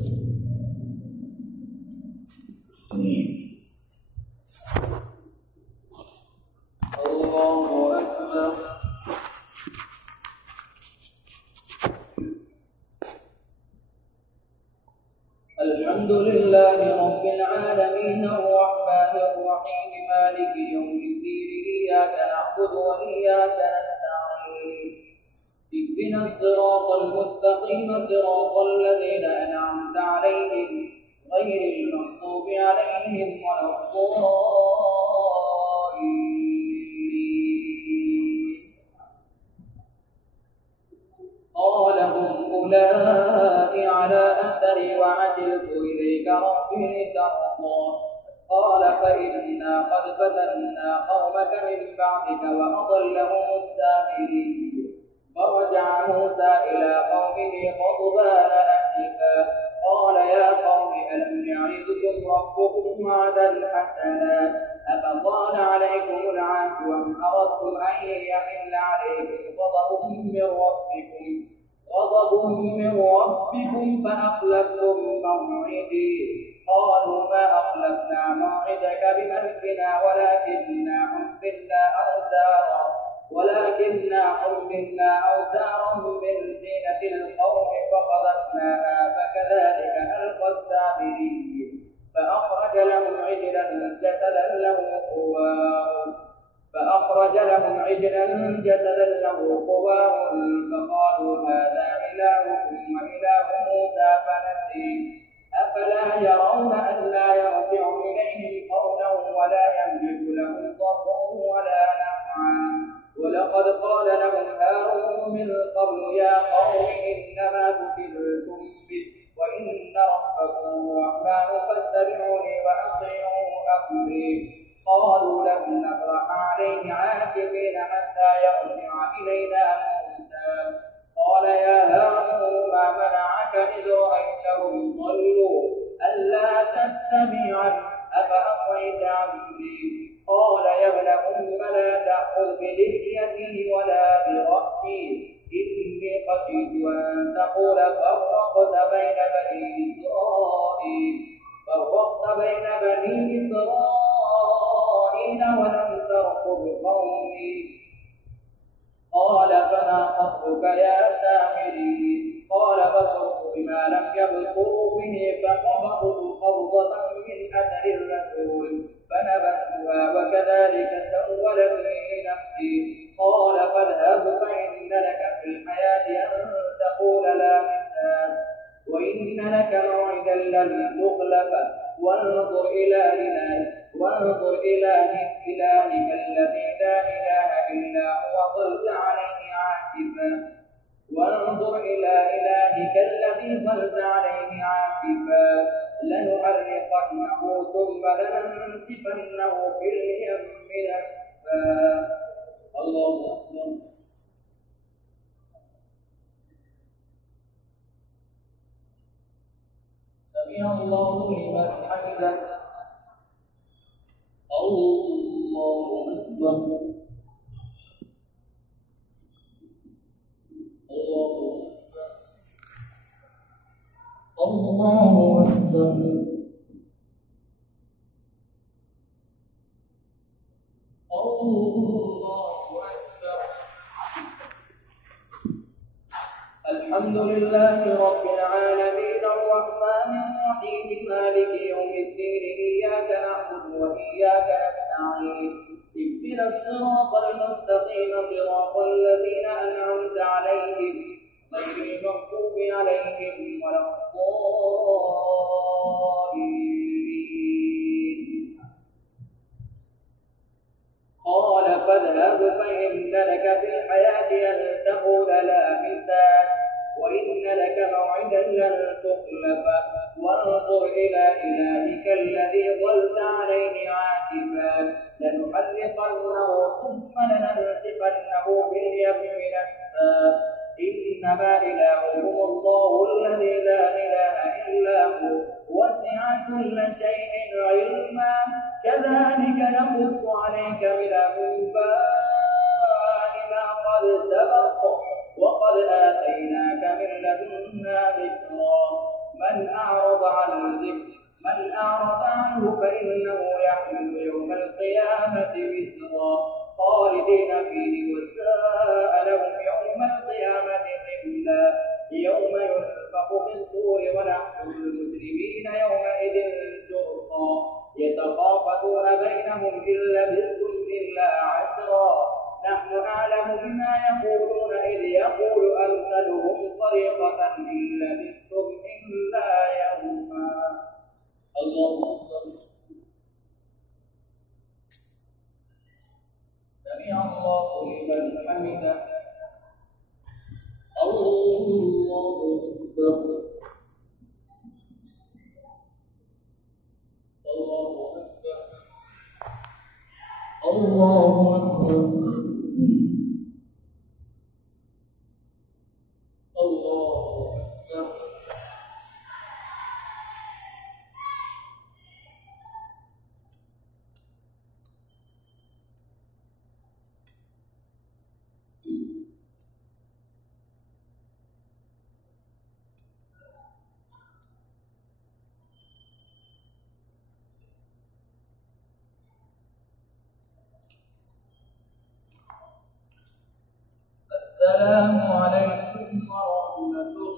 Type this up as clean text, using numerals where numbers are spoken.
الله أكبر. الحمد لله رب العالمين الرحمن الرحيم مالك يوم الدين إياك نعبد وإياك نستعين اهدنا الصراط المستقيم صراط الذين أنعمت عليهم غير المغضوب عليهم ولا الضالين. قال هم أولئك على أثري وعجلت إليك رب لترضى. قال فإنا قد فتنا قومك من بعدك وأضلهم السامرين. فرجع موسى إلى قومه غضبان أسفا قال يا قوم ألم يعدكم ربكم وعدا حسنا أفطال عليكم العهد وأن أردتم أن يحل عليكم غضب من ربكم فأخلفتم موعدي. قالوا ما أخلفنا موعدك بملكنا ولكننا حملنا أوزارا من زينة القوم فقذفناها فكذلك ألقى السامري. فأخرج لهم عجلا جسدا له خوار فقالوا هذا إلهكم وإله موسى فنسي. أفلا يرون ألا يرجع إليهم قولا ولا يملك لهم ضرا ولا نفعا. ولقد قال لهم هارون من قبل يا قوم إنما فتنتم به وإن ربكم الرحمن فاتبعوني وأطيعوا أمري. قالوا لن نبرح عليه عاكفين حتى يرجع إلينا موسى. قال يا هارون ما منعك إذ رأيتهم ضلوا ألا تتبعني أفعصيت عمري. قال يا ابن أم لا تأخذ بلحيتي ولا برأسي إني خشيت أن تقول فرقت بين بني إسرائيل ولم ترقب قومي. قال فما خطبك يا سامري. قال بصرت بما لم يبصروا به فقبضت قبضة من أثر الرسول فنبذتها وكذلك سولت لي نفسي. قال فاذهب فإن لك في الحياة أن تقول لا مساس وإن لك موعدا لن تخلفه وانظر إلى إلهك الذي لا إله إلا هو ظلت عليه عاكفا لنحرقنه ثم لننسفنه في اليم نسفا. الله أكبر. سمع الله لمن حمده. الله أكبر. الله أكبر. الحمد لله رب العالمين الرحمن الرحيم مالك يوم الدين إياك نعبد وإياك نستعين اهدنا الصراط المستقيم صراط الذين أنعمت عليهم غير المغضوب عليهم ولا الضالين. قال فاذهب فإن لك في الحياة أن تقول لا مساس وإن لك موعدا لن تخلفه وانظر إلى إلهك الذي ظلت عليه عاكفا لنحرقنه ثم لننسفنه في اليم نسفا. إنما إلهكم الله الذي لا إله إلا هو وسع كل شيء علما كذلك نقص عليك من أنباء ما قد سبق وقد آتيناك من لدنا ذكرا. من من أعرض عنه فإنه يحمل يوم القيامة وزرا خالدين فيه وساء لهم يوم القيامة حملا يوم ينفخ في الصور ونحشر المجرمين يومئذ زرقا يتخافتون بينهم إن لبثتم إلا عشرا نحن أعلم بما يقولون إذ يقول أمثلهم طريقة إن لبثتم إلا يوما. الله أكبر. سمع الله لمن حمده. الله أكبر. الله أكبر. الله أكبر. السلام عليكم ورحمة الله